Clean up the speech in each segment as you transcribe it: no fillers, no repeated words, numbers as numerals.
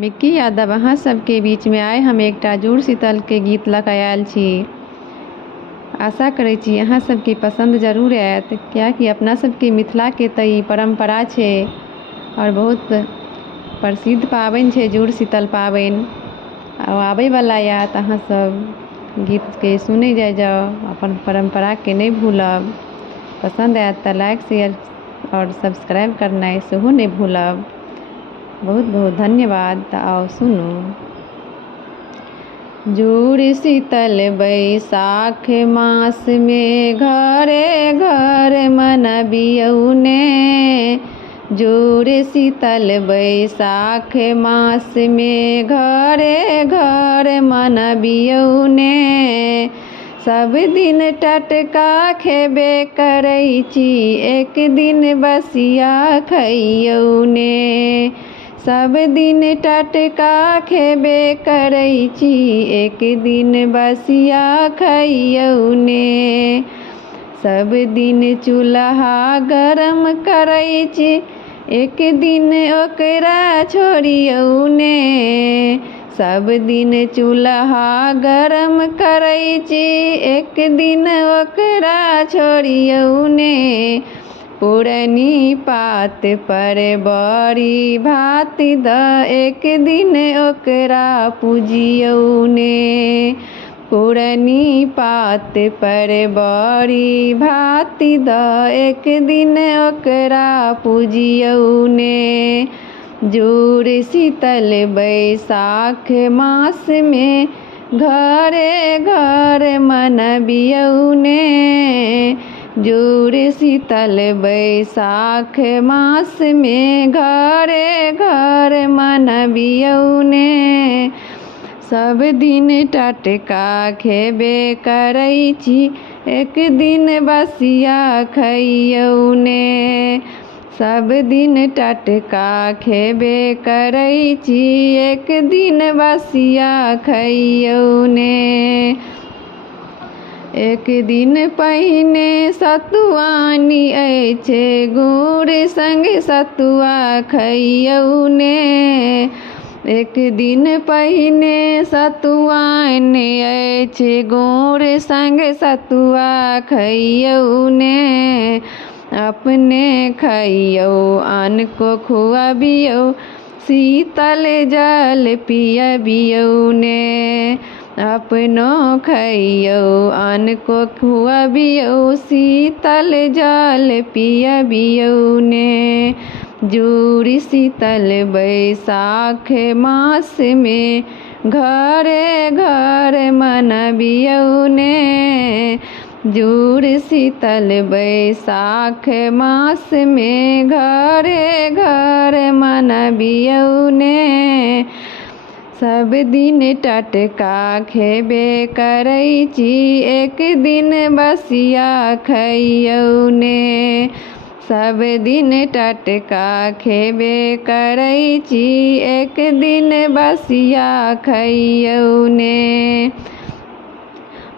Mickey Yadav अहाँ सबके बीच में आए हम एकटा जुड़ शीतल के गीत लऽ कऽ आयल छी। आशा करै छी अहाँ सबके पसंद जरूर आयत, कियाकि अपना सबके मिथिला के तऽ ई परंपरा छै और बहुत प्रसिद्ध पाबनि छै जुड़ शीतल पाबनि। आबैवला आयत, अहाँ सब गीत के सुनै जाउ, अपन परंपरा के नहीं भूलब। पसंद आयत तऽ लाइक शेयर और सब्सक्राइब करनाइ सेहो नहीं भूलब। बहुत बहुत धन्यवाद। तऽ आओ सुनू। जुड़ शीतल बैसाख मास में घरे घर मनबियौने। जुड़ शीतल बैसाख मास में घरे घर मनबियौने। सब दिन टटका खेबे करै छी, एक दिन बसिया खइयौने। सब दिन टटका खेबे करै छी, एक दिन बसिया खइयौने। सब दिन चूल्हा गरम करै छी, एक दिन ओकरा छोड़ियौने। सब दिन चूल्हा गरम करै छी, एक दिन ओकरा छोड़ियौने। पुरनी पात पर बड़ी भात द, एक दिन ओकरा पूजियौने। पुरनी पात पर बड़ी भात द, एक दिन ओकरा पूजियौने। जुड़ शीतल बैसाख मास में घरे घर मनबियौने। जुड़ शीतल बैसाख मास में घरे घर मनबियौने। सब दिन टटका खेबे करै छी, एक दिन बसिया खइयौने। सब दिन टटका खेबे करै छी, एक दिन बसिया खइयौने। एक दिन पहिने सतुआनी अछि, गुड़ संग सतुआ खइयौने। एक दिन पहिने सतुआनी अछि, गुड़ संग सतुआ खइयौने। अपने खइयौ आन को खुआबियौ, शीतल जल पियबियौने। अपनो खइयौ आन को खुआबियौ, शीतल जल पियबियौने। जुड़ शीतल बैसाख मास में घरे घर मनबियौने। जुड़ शीतल बैसाख मास में घरे घर मनबियौने। सब दिन टटका खेबे करै छी, एक दिन बसिया खइयौने। सब दिन टटका खेबे करै छी, एक दिन बसिया खइयौने।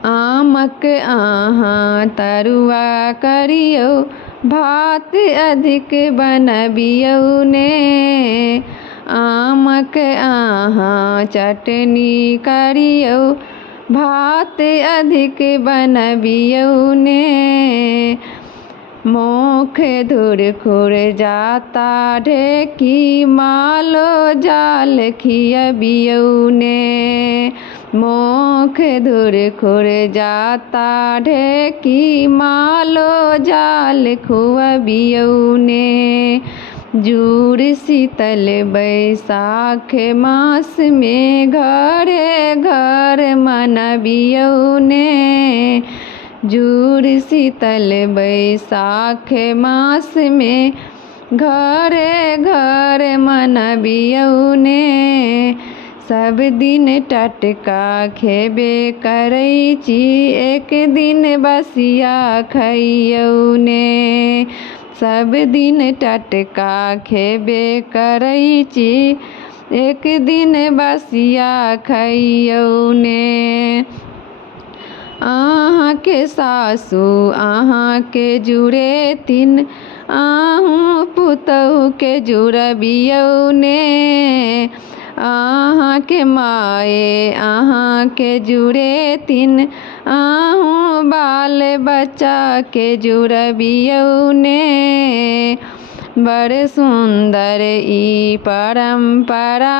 आमक अहाँ तरुआ करियौ, भात अधिक बनबियौने। आमक अहाँ चटनी करियौ, भात अधिक बनबियौने। मोख धुर खुर जाता ढेकी, मालो जाल खियबियौने। मोख धुर खुर जाता ढेकी, मालो जाल खुअबियौने। जुड़ शीतल बैसाख मास में घरे घर मनबियौने। जुड़ शीतल बैसाख मास में घरे घर मनबियौने। सब दिन टटका खेबे करै छी, एक दिन बसिया खइयौने। सब दिन टटका खेबे करै छी, एक दिन बसिया खइयौने। अहाँ के सासु अहाँ के जुड़ेथिन, अहूँ पुतहु के जुड़बियौने। अहाँके माए अहाँके जुड़े तीन अहूँ बाल बच्चाके जुड़बियौने। बड़ सुन्दर ई परम्परा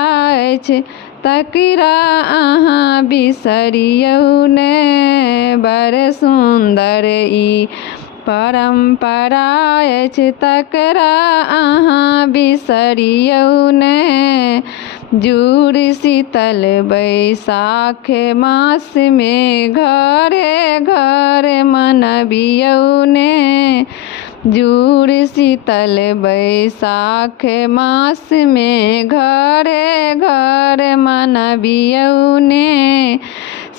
अछि तकरा अहाँ बिसरियौ ने। बड़ सुन्दर ई परम्परा अछि तकरा अहाँ बिसरियौ ने। जुड़शीतल बैसाख मासमे घरे घरे मनबियौ ने। जुड़शीतल बैसाख मासमे घरे घरे मनबियौ ने।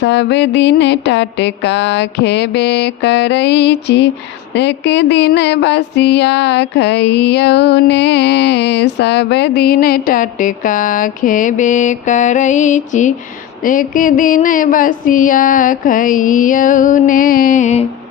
सब दिन टटका खेबे करै छी एक दिन बसिया खइयौ ने। सब दिन टटका खेबे करै छी एक दिन बसिया खइयौ ने।